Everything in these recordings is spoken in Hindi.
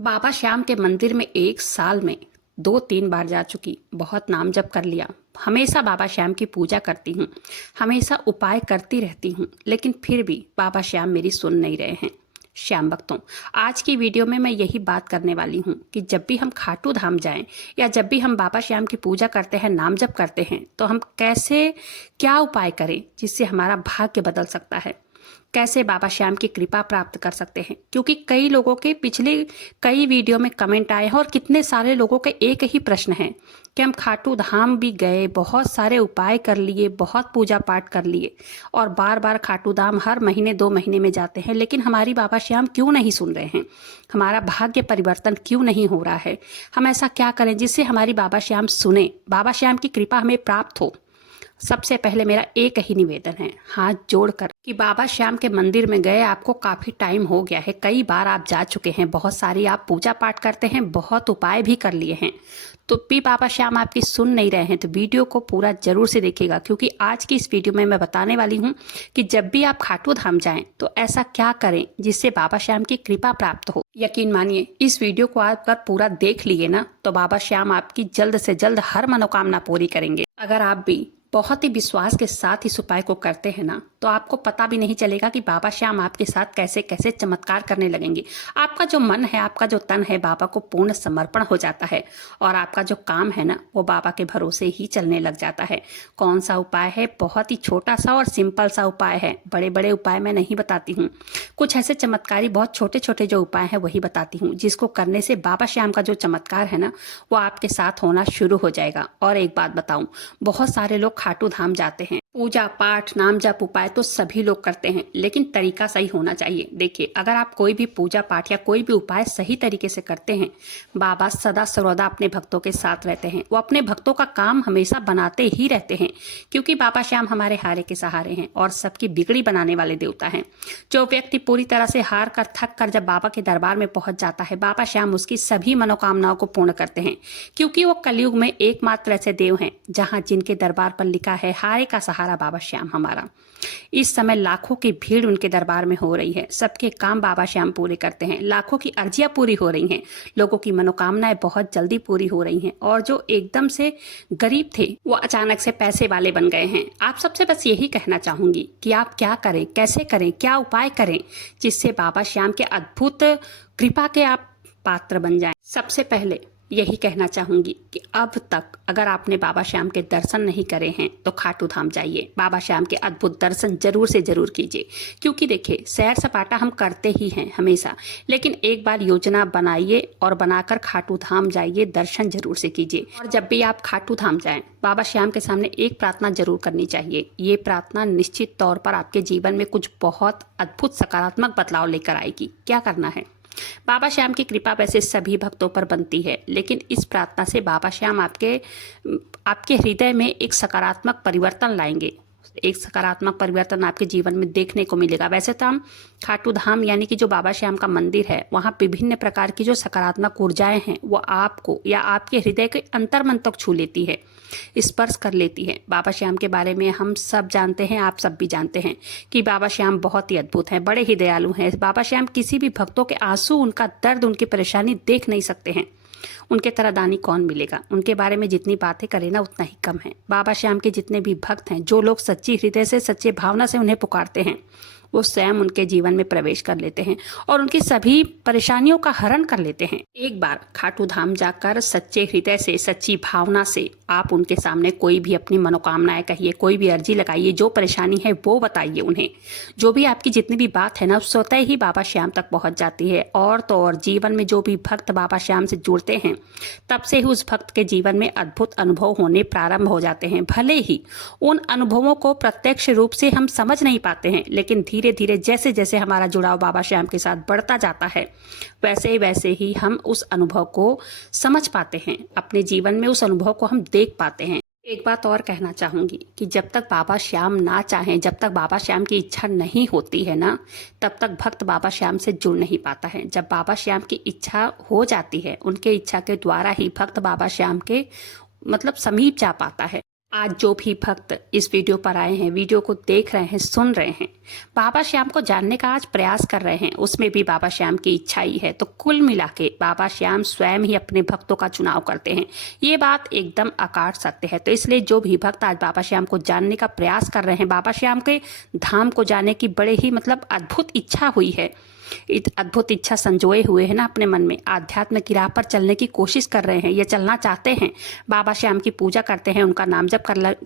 बाबा श्याम के मंदिर में एक साल में 2-3 बार जा चुकी। बहुत नाम जप कर लिया। हमेशा बाबा श्याम की पूजा करती हूँ, हमेशा उपाय करती रहती हूँ, लेकिन फिर भी बाबा श्याम मेरी सुन नहीं रहे हैं। श्याम भक्तों, आज की वीडियो में मैं यही बात करने वाली हूँ कि जब भी हम खाटू धाम जाएं या जब भी हम बाबा श्याम की पूजा करते हैं, नाम जप करते हैं, तो हम कैसे क्या उपाय करें जिससे हमारा भाग्य बदल सकता है, कैसे बाबा श्याम की कृपा प्राप्त कर सकते हैं। क्योंकि कई लोगों के पिछले कई वीडियो में कमेंट आए हैं और कितने सारे लोगों का एक ही प्रश्न है कि हम खाटू धाम भी गए, बहुत सारे उपाय कर लिए, बहुत पूजा पाठ कर लिए और बार बार खाटू धाम हर महीने 2 महीने में जाते हैं, लेकिन हमारी बाबा श्याम क्यों नहीं सुन रहे हैं, हमारा भाग्य परिवर्तन क्यों नहीं हो रहा है। हम ऐसा क्या करें जिससे हमारी बाबा श्याम सुने, बाबा श्याम की कृपा हमें प्राप्त हो। सबसे पहले मेरा एक ही निवेदन है, हाथ जोड़कर, कि बाबा श्याम के मंदिर में गए आपको काफ़ी टाइम हो गया है, कई बार आप जा चुके हैं, बहुत सारी आप पूजा पाठ करते हैं, बहुत उपाय भी कर लिए हैं, तो भी बाबा श्याम आपकी सुन नहीं रहे हैं, तो वीडियो को पूरा जरूर से देखिएगा। क्योंकि आज की इस वीडियो में मैं बताने वाली हूँ कि जब भी आप खाटू धाम जाएं तो ऐसा क्या करें जिससे बाबा श्याम की कृपा प्राप्त हो। यकीन मानिए, इस वीडियो को आप अगर पूरा देख लिए ना तो बाबा श्याम आपकी जल्द से जल्द हर मनोकामना पूरी करेंगे। अगर आप भी बहुत ही विश्वास के साथ इस उपाय को करते हैं ना तो आपको पता भी नहीं चलेगा कि बाबा श्याम आपके साथ कैसे कैसे चमत्कार करने लगेंगे। आपका जो मन है, आपका जो तन है, बाबा को पूर्ण समर्पण हो जाता है और आपका जो काम है ना वो बाबा के भरोसे ही चलने लग जाता है। कौन सा उपाय है? बहुत ही छोटा सा और सिंपल सा उपाय है। बड़े बड़े उपाय मैं नहीं बताती हूँ, कुछ ऐसे चमत्कारी बहुत छोटे छोटे जो उपाय हैं वही बताती हूँ, जिसको करने से बाबा श्याम का जो चमत्कार है ना वो आपके साथ होना शुरू हो जाएगा। और एक बात बताऊँ, बहुत सारे लोग खाटू धाम जाते हैं, पूजा पाठ नाम जप उपाय तो सभी लोग करते हैं, लेकिन तरीका सही होना चाहिए। देखिए, अगर आप कोई भी पूजा पाठ या कोई भी उपाय सही तरीके से करते हैं, बाबा सदा सर्वदा अपने भक्तों के साथ रहते हैं। वो अपने भक्तों का काम हमेशा बनाते ही रहते हैं, क्योंकि बाबा श्याम हमारे हारे के सहारे हैं और सबकी बिगड़ी बनाने वाले देवता हैं। जो व्यक्ति पूरी तरह से हार कर थक कर जब बाबा के दरबार में पहुंच जाता है, बाबा श्याम उसकी सभी मनोकामनाओं को पूर्ण करते हैं, क्योंकि वो कलयुग में एकमात्र ऐसे देव हैं जहां जिनके दरबार पर लिखा है हारे का सहारा बाबा श्याम हमारा। इस समय लाखों की भीड़ उनके दरबार में हो रही है, सबके काम बाबा श्याम पूरे करते हैं, लाखों की अर्जियां पूरी हो रही हैं, लोगों की मनोकामनाएं बहुत जल्दी पूरी हो रही हैं और जो एकदम से गरीब थे वो अचानक से पैसे वाले बन गए हैं। आप सबसे बस यही कहना चाहूंगी कि आप क्या करें, कैसे करें, क्या उपाय करें जिससे बाबा श्याम के अद्भुत कृपा के आप पात्र बन जाएं। सबसे पहले यही कहना चाहूंगी कि अब तक अगर आपने बाबा श्याम के दर्शन नहीं करे हैं तो खाटू धाम जाइए, बाबा श्याम के अद्भुत दर्शन जरूर से जरूर कीजिए। क्योंकि देखिए, सैर सपाटा हम करते ही हैं हमेशा, लेकिन एक बार योजना बनाइए और बनाकर खाटू धाम जाइए, दर्शन जरूर से कीजिए। और जब भी आप खाटू धाम जाएं, बाबा श्याम के सामने एक प्रार्थना जरूर करनी चाहिए। ये प्रार्थना निश्चित तौर पर आपके जीवन में कुछ बहुत अद्भुत सकारात्मक बदलाव लेकर आएगी। क्या करना है? बाबा श्याम की कृपा वैसे सभी भक्तों पर बनती है, लेकिन इस प्रार्थना से बाबा श्याम आपके हृदय में एक सकारात्मक परिवर्तन लाएंगे। एक सकारात्मक परिवर्तन आपके जीवन में देखने को मिलेगा। वैसे तो हम खाटू धाम यानी कि जो बाबा श्याम का मंदिर है, वहाँ विभिन्न प्रकार की जो सकारात्मक ऊर्जाएं हैं वो आपको या आपके हृदय के अंतर्मन तक छू लेती है, स्पर्श कर लेती है। बाबा श्याम के बारे में हम सब जानते हैं, आप सब भी जानते हैं कि बाबा श्याम बहुत ही अद्भुत हैं, बड़े ही दयालु हैं। बाबा श्याम किसी भी भक्तों के आंसू, उनका दर्द, उनकी परेशानी देख नहीं सकते हैं। उनके तरह दानी कौन मिलेगा? उनके बारे में जितनी बातें करें ना उतना ही कम है। बाबा श्याम के जितने भी भक्त हैं, जो लोग सच्ची हृदय से, सच्चे भावना से उन्हें पुकारते हैं, वो स्वयं उनके जीवन में प्रवेश कर लेते हैं और उनकी सभी परेशानियों का हरण कर लेते हैं। एक बार खाटू धाम जाकर सच्चे हृदय से, सच्ची भावना से आप उनके सामने कोई भी अपनी मनोकामनाएं कहिए, कोई भी अर्जी लगाइए, जो परेशानी है वो बताइए उन्हें। जो भी आपकी जितनी भी बात है ना स्वतः ही बाबा श्याम तक पहुंच जाती है। और तो और जीवन में जो भी भक्त बाबा श्याम से जुड़ते हैं, तब से ही उस भक्त के जीवन में अद्भुत अनुभव होने प्रारंभ हो जाते हैं। भले ही उन अनुभवों को प्रत्यक्ष रूप से हम समझ नहीं पाते हैं, लेकिन धीरे धीरे जैसे जैसे हमारा जुड़ाव बाबा श्याम के साथ बढ़ता जाता है, वैसे ही हम उस अनुभव को समझ पाते हैं, अपने जीवन में उस अनुभव को हम देख पाते हैं। एक बात और कहना चाहूंगी कि जब तक बाबा श्याम ना चाहें, जब तक बाबा श्याम की इच्छा नहीं होती है ना, तब तक भक्त बाबा श्याम से जुड़ नहीं पाता है। जब बाबा श्याम की इच्छा हो जाती है, उनके इच्छा के द्वारा ही भक्त बाबा श्याम के समीप जा पाता है। आज जो भी भक्त इस वीडियो पर आए हैं, वीडियो को देख रहे हैं, सुन रहे हैं, बाबा श्याम को जानने का आज प्रयास कर रहे हैं, उसमें भी बाबा श्याम की इच्छा ही है। तो कुल मिला के बाबा श्याम स्वयं ही अपने भक्तों का चुनाव करते हैं। ये बात एकदम अकाट सत्य है। तो इसलिए जो भी भक्त आज बाबा श्याम को जानने का प्रयास कर रहे हैं, बाबा श्याम के धाम को जाने की बड़े ही अद्भुत इच्छा हुई है, अद्भुत इच्छा संजोए हुए है ना अपने मन में, आध्यात्म की राह पर चलने की कोशिश कर रहे हैं, ये चलना चाहते हैं, बाबा श्याम की पूजा करते हैं, उनका नाम जप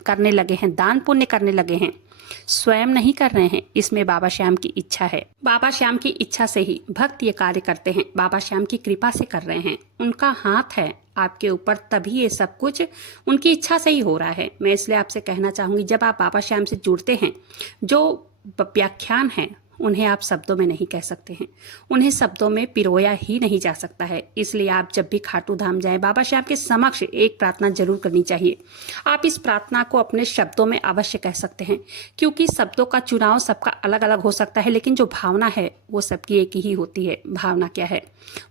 करने लगे हैं, दान पुण्य करने लगे हैं, स्वयं नहीं कर रहे हैं, इसमें बाबा श्याम की इच्छा है। बाबा श्याम की इच्छा से ही भक्त ये कार्य करते हैं, बाबा श्याम की कृपा से कर रहे हैं, उनका हाथ है आपके ऊपर, तभी ये सब कुछ उनकी इच्छा से ही हो रहा है। मैं इसलिए आपसे कहना चाहूंगी, जब आप बाबा श्याम से जुड़ते हैं, जो व्याख्यान है उन्हें आप शब्दों में नहीं कह सकते हैं, उन्हें शब्दों में पिरोया ही नहीं जा सकता है। इसलिए आप जब भी खाटू धाम जाएं, बाबा श्याम के समक्ष एक प्रार्थना जरूर करनी चाहिए। आप इस प्रार्थना को अपने शब्दों में अवश्य कह सकते हैं, क्योंकि शब्दों का चुनाव सबका अलग अलग हो सकता है, लेकिन जो भावना है वो सबकी एक ही होती है। भावना क्या है,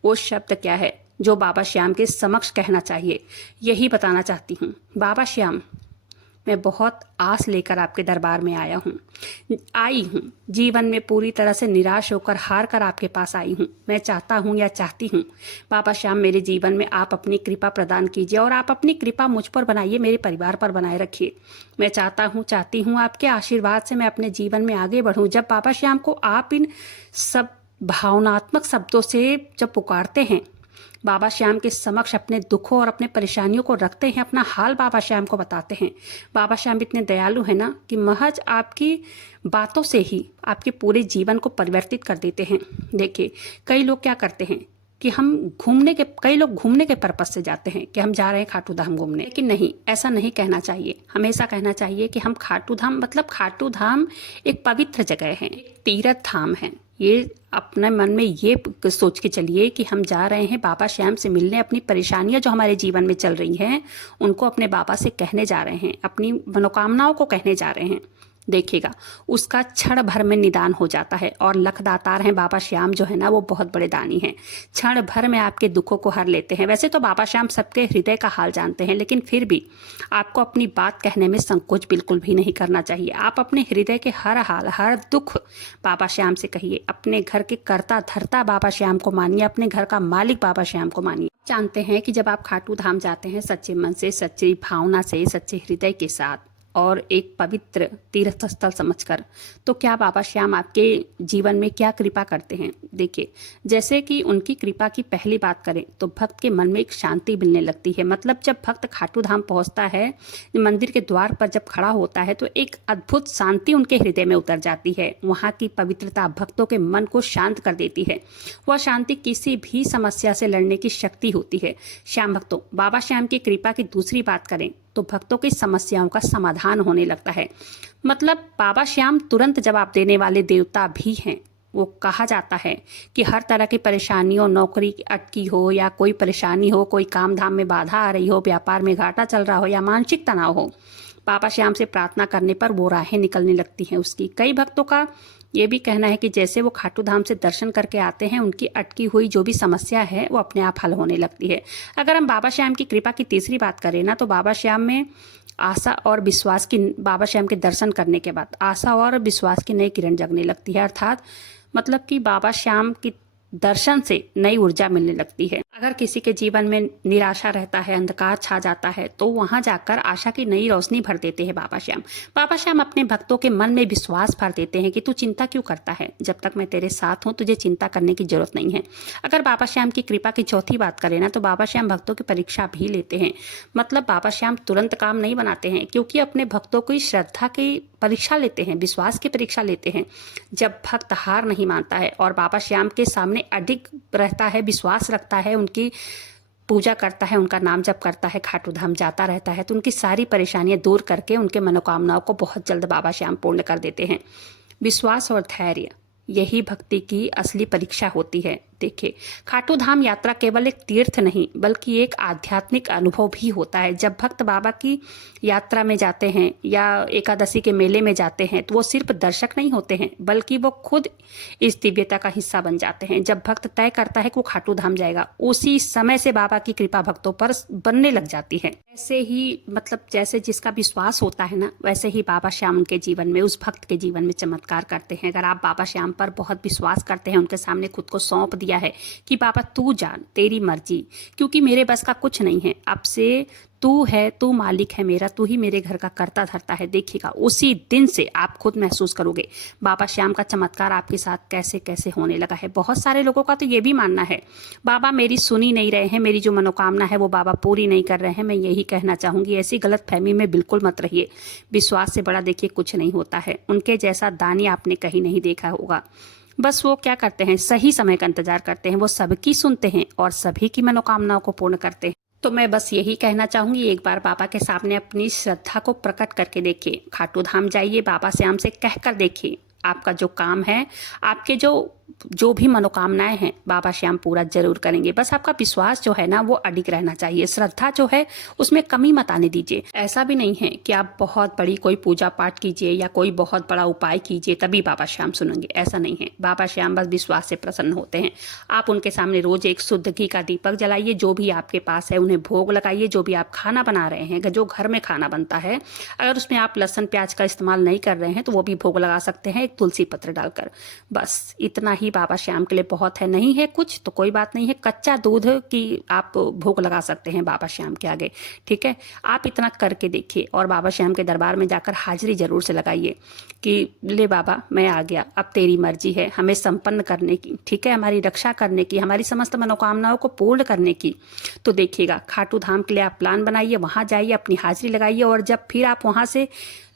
वो शब्द क्या है जो बाबा श्याम के समक्ष कहना चाहिए, यही बताना चाहती हूँ। बाबा श्याम, मैं बहुत आस लेकर आपके दरबार में आई हूँ, जीवन में पूरी तरह से निराश होकर हार कर आपके पास आई हूँ। मैं चाहता हूँ या चाहती हूँ बाबा श्याम, मेरे जीवन में आप अपनी कृपा प्रदान कीजिए और आप अपनी कृपा मुझ पर बनाइए, मेरे परिवार पर बनाए रखिए। मैं चाहती हूँ आपके आशीर्वाद से मैं अपने जीवन में आगे बढ़ूँ। जब बाबा श्याम को आप इन सब भावनात्मक शब्दों से जब पुकारते हैं, बाबा श्याम के समक्ष अपने दुखों और अपने परेशानियों को रखते हैं, अपना हाल बाबा श्याम को बताते हैं, बाबा श्याम इतने दयालु है ना कि महज आपकी बातों से ही आपके पूरे जीवन को परिवर्तित कर देते हैं। देखिए, कई लोग क्या करते हैं कि कई लोग घूमने के पर्पज से जाते हैं कि हम जा रहे हैं खाटू धाम घूमने, लेकिन नहीं, ऐसा नहीं कहना चाहिए। हमेशा कहना चाहिए कि हम खाटू धाम एक पवित्र जगह है, एक तीर्थ धाम है। ये अपने मन में ये सोच के चलिए कि हम जा रहे हैं बाबा श्याम से मिलने, अपनी परेशानियां जो हमारे जीवन में चल रही हैं उनको अपने बाबा से कहने जा रहे हैं, अपनी मनोकामनाओं को कहने जा रहे हैं। देखिएगा, उसका क्षण भर में निदान हो जाता है। और लखदातार हैं बाबा श्याम जो है ना, वो बहुत बड़े दानी हैं, क्षण भर में आपके दुखों को हर लेते हैं। वैसे तो बाबा श्याम सबके हृदय का हाल जानते हैं, लेकिन फिर भी आपको अपनी बात कहने में संकोच बिल्कुल भी नहीं करना चाहिए। आप अपने हृदय के हर हाल, हर दुख बाबा श्याम से कहिए। अपने घर के कर्ता धर्ता बाबा श्याम को मानिए, अपने घर का मालिक बाबा श्याम को मानिए। जानते हैं कि जब आप खाटू धाम जाते हैं सच्चे मन से, सच्ची भावना से, सच्चे हृदय के साथ और एक पवित्र तीर्थ स्थल समझकर, तो क्या बाबा श्याम आपके जीवन में क्या कृपा करते हैं। देखिए, जैसे कि उनकी कृपा की पहली बात करें तो भक्त के मन में एक शांति मिलने लगती है। जब भक्त खाटू धाम पहुंचता है, मंदिर के द्वार पर जब खड़ा होता है, तो एक अद्भुत शांति उनके हृदय में उतर जाती है। वहाँ की पवित्रता भक्तों के मन को शांत कर देती है। वह शांति किसी भी समस्या से लड़ने की शक्ति होती है। श्याम भक्तों, बाबा श्याम की कृपा की दूसरी बात करें तो भक्तों की समस्याओं का समाधान होने लगता है। बाबा श्याम तुरंत जवाब देने वाले देवता भी हैं। वो कहा जाता है कि हर तरह की परेशानियों, नौकरी की अटकी हो या कोई परेशानी हो, कोई काम धाम में बाधा आ रही हो, व्यापार में घाटा चल रहा हो या मानसिक तनाव हो, बाबा श्याम से प्रार्थना करने पर वो राहें निकलने लगती हैं उसकी। कई भक्तों का ये भी कहना है कि जैसे वो खाटू धाम से दर्शन करके आते हैं, उनकी अटकी हुई जो भी समस्या है वो अपने आप हल होने लगती है। अगर हम बाबा श्याम की कृपा की तीसरी बात करें ना, तो बाबा श्याम में आशा और विश्वास की, बाबा श्याम के दर्शन करने के बाद आशा और विश्वास की नई किरण जगने लगती है। अर्थात कि बाबा श्याम की दर्शन से नई ऊर्जा मिलने लगती है। अगर किसी के जीवन में निराशा रहता है, अंधकार छा जाता है, तो वहां जाकर आशा की नई रोशनी भर देते हैं बाबा श्याम। बाबा श्याम अपने भक्तों के मन में विश्वास भर देते हैं कि तू चिंता क्यों करता है, जब तक मैं तेरे साथ हूं तुझे चिंता करने की जरूरत नहीं है। अगर बाबा श्याम की कृपा की चौथी बात करें ना, तो बाबा श्याम भक्तों की परीक्षा भी लेते हैं। बाबा श्याम तुरंत काम नहीं बनाते हैं, क्योंकि अपने भक्तों की श्रद्धा की परीक्षा लेते हैं, विश्वास की परीक्षा लेते हैं। जब भक्त हार नहीं मानता है और बाबा श्याम के सामने अडिग रहता है, विश्वास रखता है, उनकी पूजा करता है, उनका नाम जप करता है, खाटू धाम जाता रहता है, तो उनकी सारी परेशानियां दूर करके उनके मनोकामनाओं को बहुत जल्द बाबा श्याम पूर्ण कर देते हैं। विश्वास और धैर्य, यही भक्ति की असली परीक्षा होती है। देखे। खाटू धाम यात्रा केवल एक तीर्थ नहीं बल्कि एक आध्यात्मिक अनुभव भी होता है। जब भक्त बाबा की यात्रा में जाते हैं या एकादशी के मेले में जाते हैं तो वो सिर्फ दर्शक नहीं होते हैं बल्कि वो खुद इस दिव्यता का हिस्सा बन जाते हैं। जब भक्त तय करता है कि वो खाटू धाम जाएगा, उसी समय से बाबा की कृपा भक्तों पर बनने लग जाती है। ऐसे ही मतलब जैसे जिसका विश्वास होता है ना, वैसे ही बाबा श्याम उनके जीवन में, उस भक्त के जीवन में चमत्कार करते हैं। अगर आप बाबा श्याम पर बहुत विश्वास करते हैं, उनके सामने खुद को सौंप दिया है कि बाबा तू जान, तेरी मर्जी, क्योंकि मेरे बस का कुछ नहीं है, अब से तू है, तू मालिक है मेरा, तू ही मेरे घर का करता धरता है, देखिएगा उसी दिन से आप खुद महसूस करोगे बाबा श्याम का चमत्कार आपके साथ कैसे कैसे होने लगा है। बहुत सारे लोगों का तो ये भी मानना है बाबा मेरी सुनी नहीं रहे हैं, मेरी जो मनोकामना है वो बाबा पूरी नहीं कर रहे हैं। मैं यही कहना चाहूँगी, ऐसी गलत फहमी में बिल्कुल मत रहिए। विश्वास से बड़ा देखिए कुछ नहीं होता है। उनके जैसा दानी आपने कहीं नहीं देखा होगा। बस वो क्या करते हैं, सही समय का इंतजार करते हैं, वो सबकी सुनते हैं और सभी की मनोकामनाओं को पूर्ण करते हैं। तो मैं बस यही कहना चाहूँगी, एक बार बाबा के सामने अपनी श्रद्धा को प्रकट करके देखिए, खाटू धाम जाइए, बाबा श्याम से कहकर देखिए, आपका जो काम है, आपके जो भी मनोकामनाएं हैं, बाबा श्याम पूरा जरूर करेंगे। बस आपका विश्वास जो है ना वो अडिग रहना चाहिए, श्रद्धा जो है उसमें कमी मत आने दीजिए। ऐसा भी नहीं है कि आप बहुत बड़ी कोई पूजा पाठ कीजिए या कोई बहुत बड़ा उपाय कीजिए तभी बाबा श्याम सुनेंगे, ऐसा नहीं है। बाबा श्याम बस विश्वास से प्रसन्न होते हैं। आप उनके सामने रोज एक शुद्ध घी का दीपक जलाइए, जो भी आपके पास है उन्हें भोग लगाइए। जो भी आप खाना बना रहे हैं, जो घर में खाना बनता है, अगर उसमें आप लहसुन प्याज का इस्तेमाल नहीं कर रहे हैं तो वो भी भोग लगा सकते हैं, एक तुलसी पत्र डालकर। बस इतना ही बाबा श्याम के लिए बहुत है। नहीं है कुछ तो कोई बात नहीं है, कच्चा दूध की आप भोग लगा सकते हैं बाबा श्याम के आगे, ठीक है। आप इतना करके देखिए और बाबा श्याम के दरबार में जाकर हाजिरी जरूर से लगाइए कि ले बाबा मैं आ गया, अब तेरी मर्जी है हमें संपन्न करने की, ठीक है, हमारी रक्षा करने की, हमारी समस्त मनोकामनाओं को पूर्ण करने की। तो देखिएगा खाटू धाम के लिए आप प्लान बनाइए, वहां जाइए, अपनी हाजिरी लगाइए और जब फिर आप वहां से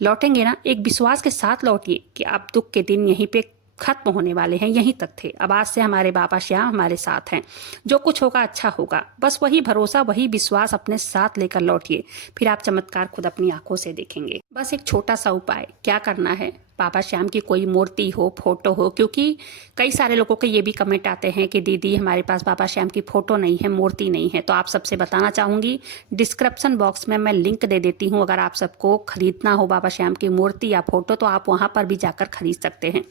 लौटेंगे ना, एक विश्वास के साथ लौटिए कि अब दुख के दिन यहीं पे खत्म होने वाले हैं, यहीं तक थे, अब आज से हमारे बाबा श्याम हमारे साथ हैं, जो कुछ होगा अच्छा होगा। बस वही भरोसा, वही विश्वास अपने साथ लेकर लौटिए, फिर आप चमत्कार खुद अपनी आंखों से देखेंगे। बस एक छोटा सा उपाय, क्या करना है, बाबा श्याम की कोई मूर्ति हो, फोटो हो, क्योंकि कई सारे लोगों के ये भी कमेंट आते हैं कि दीदी हमारे पास बाबा श्याम की फोटो नहीं है, मूर्ति नहीं है। तो आप सबसे बताना चाहूँगी, डिस्क्रिप्शन बॉक्स में मैं लिंक दे देती हूँ। अगर आप सबको खरीदना हो बाबा श्याम की मूर्ति या फोटो तो आप वहाँ पर भी जाकर खरीद सकते हैं।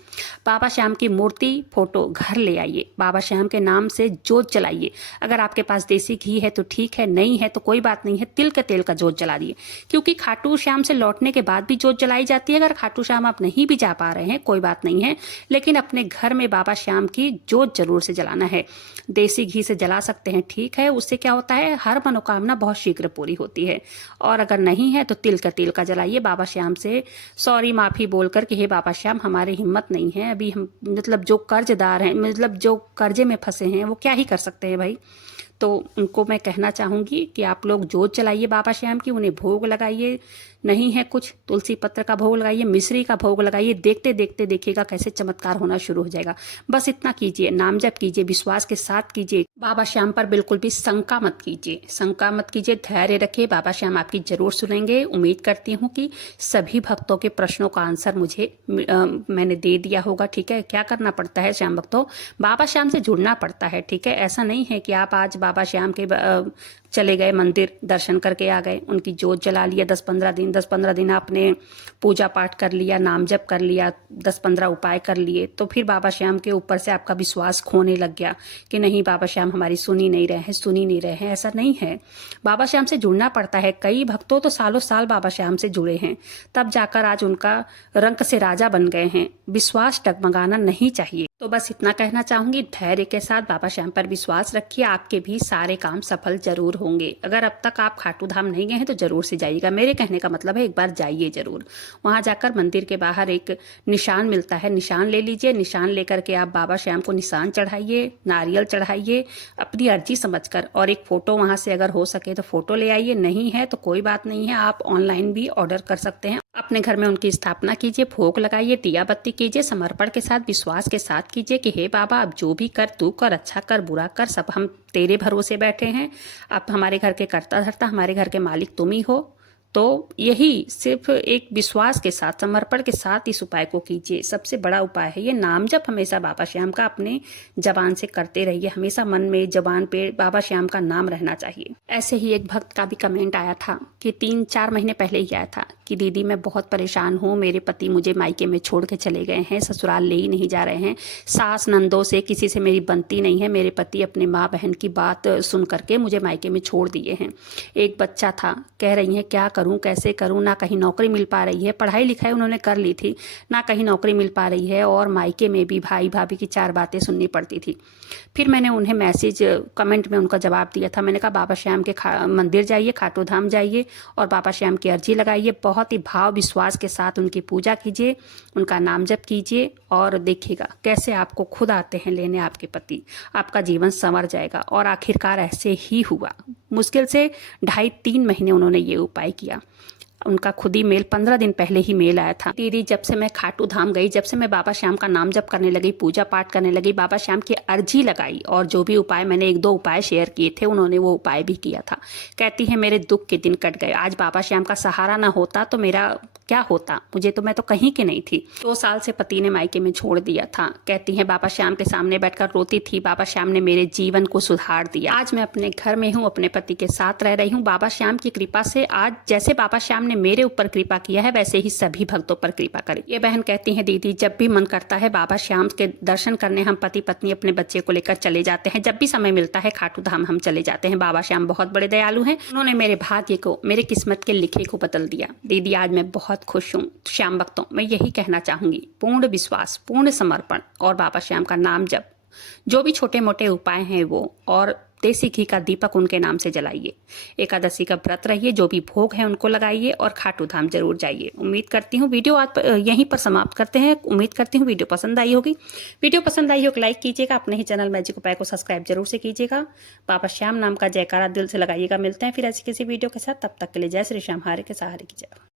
बाबा श्याम की मूर्ति, फोटो घर ले आइए, बाबा श्याम के नाम से जोत जलाइए। अगर आपके पास देसी घी है तो ठीक है, नहीं है तो कोई बात नहीं है, तिल के तेल का जोत जला दिए, क्योंकि खाटू श्याम से लौटने के बाद भी जोत जलाई जाती है। अगर खाटू श्याम आप नहीं भी जा पा रहे हैं कोई बात नहीं है, लेकिन अपने घर में बाबा श्याम की जोत जरूर से जलाना है। देसी घी से जला सकते हैं, ठीक है, उससे क्या होता है, हर मनोकामना बहुत शीघ्र पूरी होती है। और अगर नहीं है तो तिल का जलाइए, बाबा श्याम से सॉरी माफी बोलकर कि हे बाबा श्याम हमारी हिम्मत नहीं है, अभी हम मतलब जो कर्जदार हैं, मतलब जो कर्जे में फंसे हैं, वो क्या ही कर सकते हैं भाई। तो उनको मैं कहना चाहूँगी कि आप लोग जोत जलाइए बाबा श्याम की, उन्हें भोग लगाइए, नहीं है कुछ तुलसी पत्र का भोग लगाइए, मिश्री का भोग लगाइए। देखते देखते देखिएगा कैसे चमत्कार होना शुरू हो जाएगा। बस इतना कीजिए, नाम जप कीजिए, विश्वास के साथ कीजिए, बाबा श्याम पर बिल्कुल भी शंका मत कीजिए, शंका मत कीजिए, धैर्य रखिए, बाबा श्याम आपकी जरूर सुनेंगे। उम्मीद करती हूँ कि सभी भक्तों के प्रश्नों का आंसर मुझे मैंने दे दिया होगा, ठीक है। क्या करना पड़ता है श्याम भक्तों, बाबा श्याम से जुड़ना पड़ता है, ठीक है। ऐसा नहीं है कि आप आज बाबा श्याम के चले गए मंदिर, दर्शन करके आ गए, उनकी जोत जला लिया, 10-15 दिन आपने पूजा पाठ कर लिया, नाम जप कर लिया, 10-15 उपाय कर लिए, तो फिर बाबा श्याम के ऊपर से आपका विश्वास खोने लग गया कि नहीं बाबा श्याम हमारी सुन ही नहीं रहे हैं। ऐसा नहीं है, बाबा श्याम से जुड़ना पड़ता है। कई भक्तों तो सालों साल बाबा श्याम से जुड़े हैं, तब जाकर आज उनका रंक से राजा बन गए हैं। विश्वास डगमगाना नहीं चाहिए। तो बस इतना कहना चाहूंगी, धैर्य के साथ बाबा श्याम पर विश्वास रखिए, आपके भी सारे काम सफल जरूर होंगे। अगर अब तक आप खाटू धाम नहीं गए हैं तो जरूर से जाइएगा। मेरे कहने का मतलब है एक बार जाइए जरूर। वहां जाकर मंदिर के बाहर एक निशान मिलता है, निशान ले लीजिए, निशान लेकर के आप बाबा श्याम को निशान चढ़ाइए, नारियल चढ़ाइए अपनी अर्जी समझकर, और एक फोटो वहां से अगर हो सके तो फोटो ले आइए, नहीं है तो कोई बात नहीं है, आप ऑनलाइन भी ऑर्डर कर सकते हैं। अपने घर में उनकी स्थापना कीजिए, भोग लगाइए, दिया बत्ती कीजिए, समर्पण के साथ विश्वास के साथ कीजिए कि हे बाबा अब जो भी कर तू कर, अच्छा कर बुरा कर, सब हम तेरे भरोसे बैठे हैं। अब हमारे घर के करता धरता, हमारे घर के मालिक तुम ही हो, तो यही सिर्फ एक विश्वास के साथ, समर्पण के साथ इस उपाय को कीजिए। सबसे बड़ा उपाय है ये नाम जप हमेशा बाबा श्याम का अपने जबान से करते रहिए। हमेशा मन में, जबान पे बाबा श्याम का नाम रहना चाहिए। ऐसे ही एक भक्त का भी कमेंट आया था कि 3-4 महीने पहले ही आया था कि दीदी मैं बहुत परेशान हूँ, मेरे पति मुझे मायके में छोड़ के चले गए हैं, ससुराल ले ही नहीं जा रहे हैं, सास नंदों से किसी से मेरी बनती नहीं है, मेरे पति अपने माँ बहन की बात सुन करके मुझे मायके में छोड़ दिए हैं। एक बच्चा था, कह रही हैं क्या करूं, कैसे करूं, ना कहीं नौकरी मिल पा रही है, पढ़ाई लिखाई उन्होंने कर ली थी, ना कहीं नौकरी मिल पा रही है, और मायके में भी भाई भाभी की 4 बातें सुननी पड़ती थी। फिर मैंने उन्हें मैसेज कमेंट में उनका जवाब दिया था। मैंने कहा बाबा श्याम के मंदिर जाइए, खाटू धाम जाइए और बाबा श्याम की अर्जी लगाइए, बहुत ही भाव विश्वास के साथ उनकी पूजा कीजिए, उनका नाम जप कीजिए और देखिएगा कैसे आपको खुद आते हैं लेने आपके पति, आपका जीवन संवर जाएगा। और आखिरकार ऐसे ही हुआ। मुश्किल से 2.5-3 महीने उन्होंने ये उपाय किया। उनका खुद ही मेल 15 दिन पहले ही मेल आया था, दीदी जब से मैं खाटू धाम गई, जब से मैं बाबा श्याम का नाम जप करने लगी, पूजा पाठ करने लगी, बाबा श्याम की अर्जी लगाई और जो भी उपाय मैंने 1-2 उपाय शेयर किए थे उन्होंने वो उपाय भी किया था। कहती है मेरे दुख के दिन कट गए। आज बाबा श्याम का सहारा ना होता तो मेरा क्या होता, मैं तो कहीं की नहीं थी। 2 साल से पति ने मायके में छोड़ दिया था। कहती है बाबा श्याम के सामने बैठकर रोती थी, बाबा श्याम ने मेरे जीवन को सुधार दिया। आज मैं अपने घर में हूँ, अपने पति के साथ रह रही हूँ। बाबा श्याम की कृपा से आज जैसे बाबा श्याम ने मेरे ऊपर कृपा किया है वैसे ही सभी भक्तों पर कृपा करे। ये बहन कहती है दीदी जब भी मन करता है बाबा श्याम के दर्शन करने हम पति पत्नी अपने बच्चे को लेकर चले जाते हैं। जब भी समय मिलता है खाटू धाम हम चले जाते हैं। बाबा श्याम बहुत बड़े दयालु हैं, उन्होंने मेरे भाग्य को, मेरे किस्मत के लिखे को बदल दिया। दीदी आज मैं बहुत खुश हूँ। श्याम भक्तों मैं यही कहना चाहूंगी, पूर्ण विश्वास, पूर्ण समर्पण और बाबा श्याम का नाम जप, जो भी छोटे मोटे उपाय हैं वो, और देसी घी का दीपक उनके नाम से जलाइए। एकादशी का व्रत रहिए, जो भी भोग है उनको लगाइए और खाटू धाम जरूर जाइए। उम्मीद करती हूँ वीडियो आज यहीं पर समाप्त करते हैं। उम्मीद करती हूँ वीडियो पसंद आई होगी। वीडियो पसंद आई हो तो लाइक कीजिएगा, अपने ही चैनल मैजिक उपाय को सब्सक्राइब जरूर से कीजिएगा। बाबा श्याम नाम का जयकारा दिल से लगाइएगा। मिलते हैं फिर ऐसी किसी वीडियो के साथ, तब तक के लिए जय श्री श्याम, हारे के सहारे की जय।